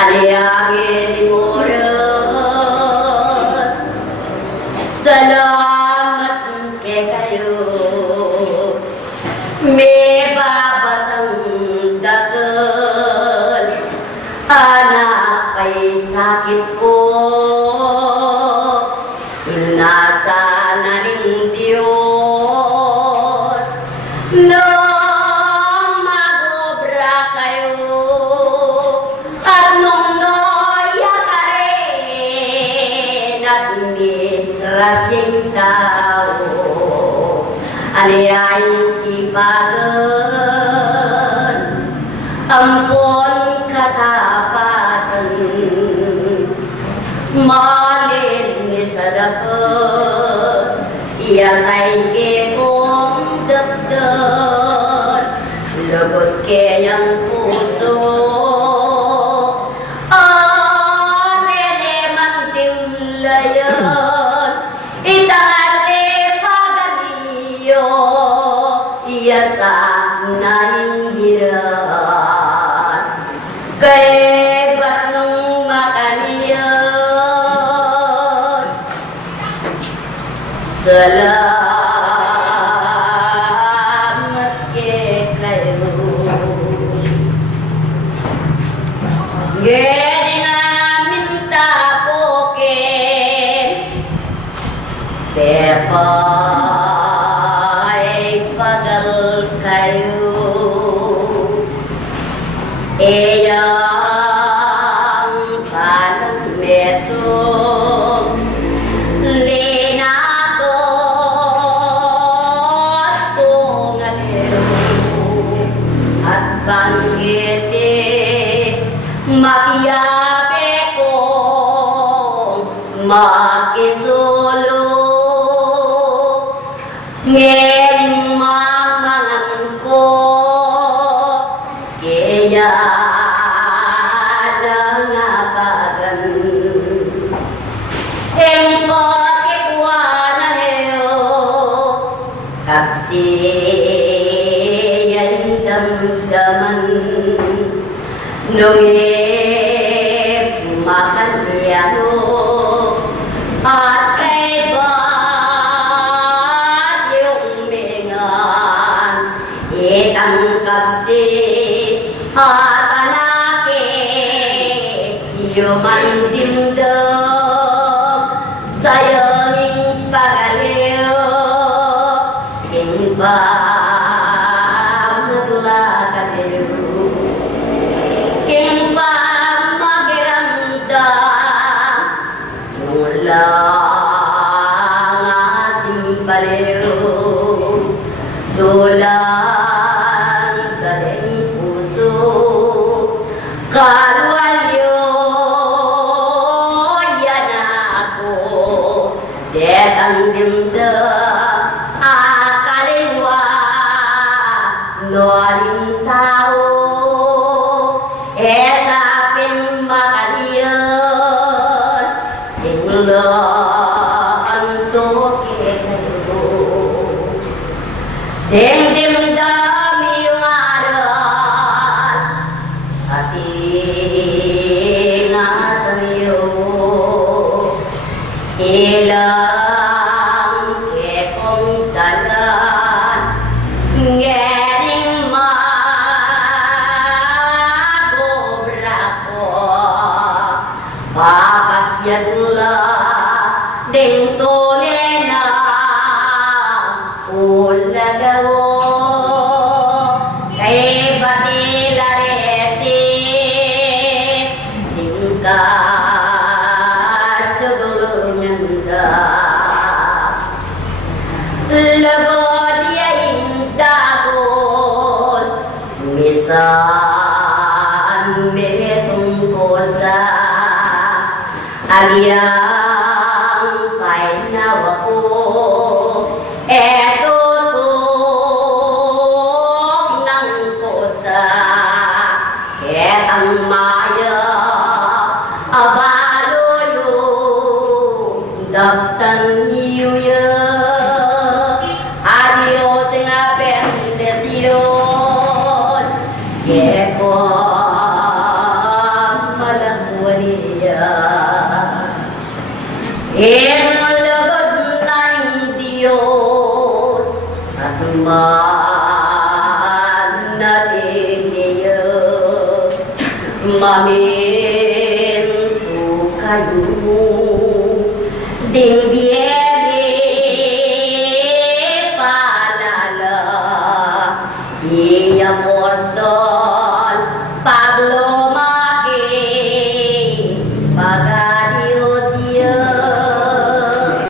Aliyagin oras. Salamat kay kayo. May babatang dagal. Anak ay sakit ko. Nasa na rin Diyos. Nung magobra kayo. At nung noya ka rin. At mirasing tao. Aliyayin sipagan. Ampon katapatan. Malinis sa dapat. Iyasay ke kong dagdag. Lagot kayang puso. Nene mantimlayan. Itangase paganiyo. Iyasa na hinggiran. Kay ba't nung makaniyan. Salamat kay kayo. Gani namin tapokin. Pepay pagal kayo. Eyang kanang metong linatot kong aliw at banggiti makiyabe kong makisulo ngayon mamangan ko kaya nangabagan ang pagkikwanan niyo kapsiyan damdaman nung makan niyo at kay ba't yung mingan itang kapsi at anake yuman dimdam sayanging pagaliw kimbang naglakaliw kimbang magiramdam mula nga simpaliw dulang galing puso kalwalyo yan ako detang dimdam akaliwa noaling tao esapin makaliyan inglaan to kayo dimdam yung aral at ingatan niyo ilang kekong dalan nganing magobra ko papasyan lang ding tulena ulagaw kay batilarete ding kasugulunanda labod yaing dagon misan betong kosa aliyang painawa ko eto tutok ng kosa ketang maya abalolo daptan niya adios nga bendesyon keko malang manaliyo mamintu kayu dingbiene palala iya posto